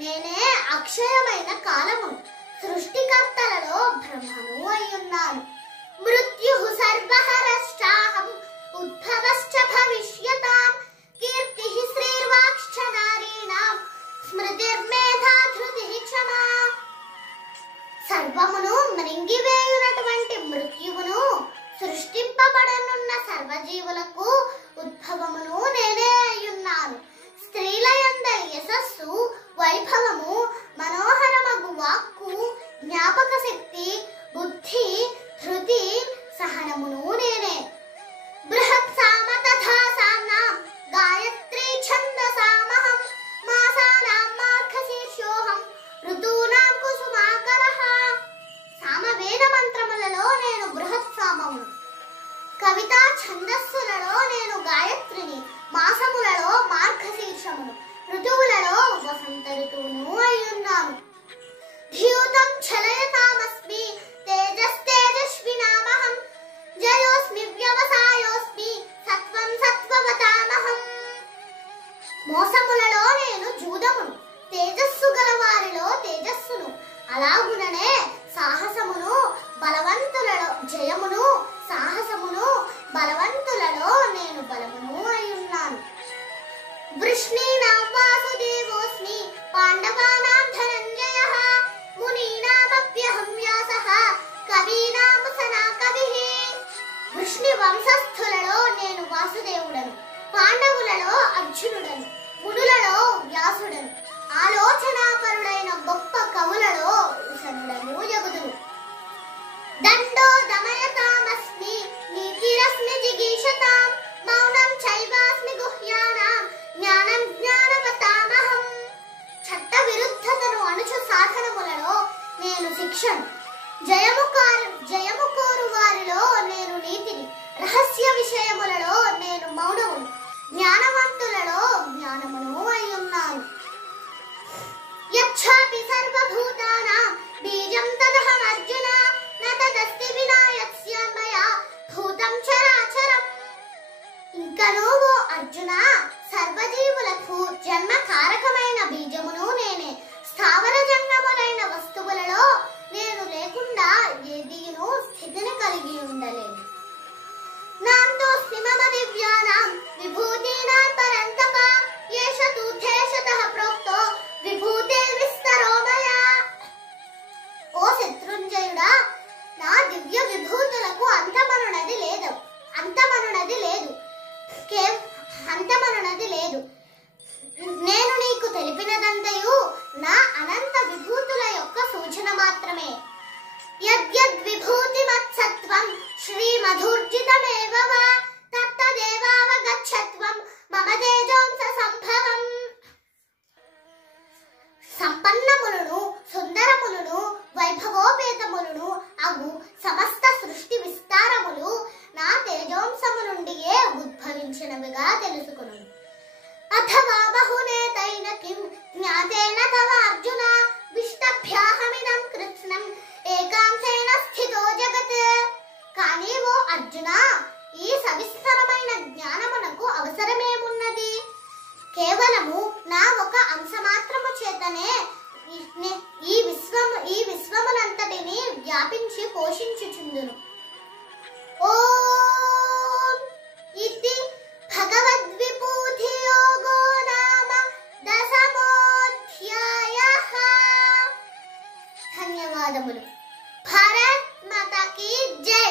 నేనే అక్షయమైన కాలము, సృష్టికర్తలలో బ్రహ్మను అయ్యున్నాను. మృత్యుః సర్వహరశ్చాహం, ఉద్భవశ్చ భవిష్యతాం, కీర్తిః శ్రీర్వాక్శ్చ నారీణాం, స్మృతిర్మేధా ధృతిః క్షమా. సర్వమును మృంగివేయునటువంటి మృత్యువును, సృష్టింపబడనున్న సర్వజీవులకు ఉద్భవమును నేనే అయ్యున్నాను. స్త్రీలయందరి యశస్సు, వైభవము, మనోహరమగు వాక్కు, జ్ఞాపక శక్తి, బుద్ధి, ధృతి, సహనమును నేనే. బృహత్ సామ తథా సామ్నాం, గాయత్రీ ఛందసామహం, మాసానాం మార్గశీర్షోహం, ఋతూనాం కుసుమాకరః. సామవేద మంత్రములలో నేను బృహత్ సామమును, కవితా ఛందస్సులలో నేను గాయత్రిని, మాసములలో మార్గశీర్షమును, ఋతువులలో వసంత ఋతువును అయ్యున్నాను. ధ్యూతం చలయతామస్మి, తేజస్తేజస్వినామహం, జయోస్మి వ్యవసాయోస్మి, సత్వం సత్వవతామహం. మోసములలో నేను జూదమును, తేజస్సు గల వారిలో తేజస్సును, అలాగుననే సాహసమును, బలవంతులలో జయమును, సాహసమును, బలవంతులలో నేను బలమును అయ్యున్నాను. వృష్ణీనాం వాసుదేవోస్మి, పాండవానాం ధనంజయః, మునీనామప్యహం వ్యాసః, కవీనాముసనా కవిః. వృష్ణి వంశస్థులలో నేను వాసుదేవుడను, పాండవులలో అర్జునుడను, మునులలో వ్యాసుడను, ఆలోచనాపరుడైన గొప్ప కవులలో ఉసనుడను యగుదును. దండో దమయతామస్మి, నీతిరస్మి జిగీషతాం, మౌనం చైవాస్మి గుహ్యానాం, జ్ఞానం జ్ఞానవతామహం. చట్ట విరుద్ధతను అణుచు సాధనములలో నేను శిక్షను, జయము కోరు వారిలో నేను నీతిని, రహస్య విషయములలో నేను మౌనమును, జ్ఞానవంతులలో జ్ఞానమును అయ్యున్నాను. యచ్ఛాపి సర్వభూతానాం బీజం తదహం అర్జున, న తదస్తి వినా యస్యాన్మయా భూతం చరాచరం. ఇంకనూ ఓ అర్జున, సర్వజీవులకు జన్మ కారకమైన బీజమును నేనే. స్థావర జంగములైన వస్తువులలో నేను లేకుండా ఏదీను స్థితిని కలిగి ఉండలేదు. నాంతోస్మి మమ దివ్యానాం విభూతీనాం పరంతప, యేష తూథేషతః ప్రోక్తో విభూతే విస్తరో మయా. ఓ శత్రుంజయుడా, నా దివ్య విభూతులకు అంతమనునది లేదు, నేను నీకు తెలిపినదంతయు నా అనంత విభూతుల యొక్క సూచన మాత్రమే. యద్యద్ విభూతి మత్సత్వం శ్రీమధుర్జితమేవ వా, తత్తదేవావగచ్చత్వం మమ తేజోంస సంభవం. సంపన్నములను, సుందరములను, వైభవోపేతములను అగు సమస్త సృష్టి విస్తారములు నా తేజోంసము నుండియే ఉద్భవించినవిగా తెలుసుకును. అథవా బహునేతైన కిం జ్ఞాతేన తవ అర్జున, విష్టభ్యాహమిదం కృత్స్నం ఏకాంశేన స్థితో జగత్. కానీ ఓ అర్జున, ఈ సవిస్తరమైన జ్ఞానమునకు అవసరమేమున్నది? కేవలము నా ఒక అంశ మాత్రము చేతనే ఈ విశ్వమునంతటిని వ్యాపించి పోషించుచుందును. ఓం ఇతి భగవద్విభూతి యోగో నామ దశమోధ్యాయః. ధన్యవాదములు. భారత్ మాతా కీ జై.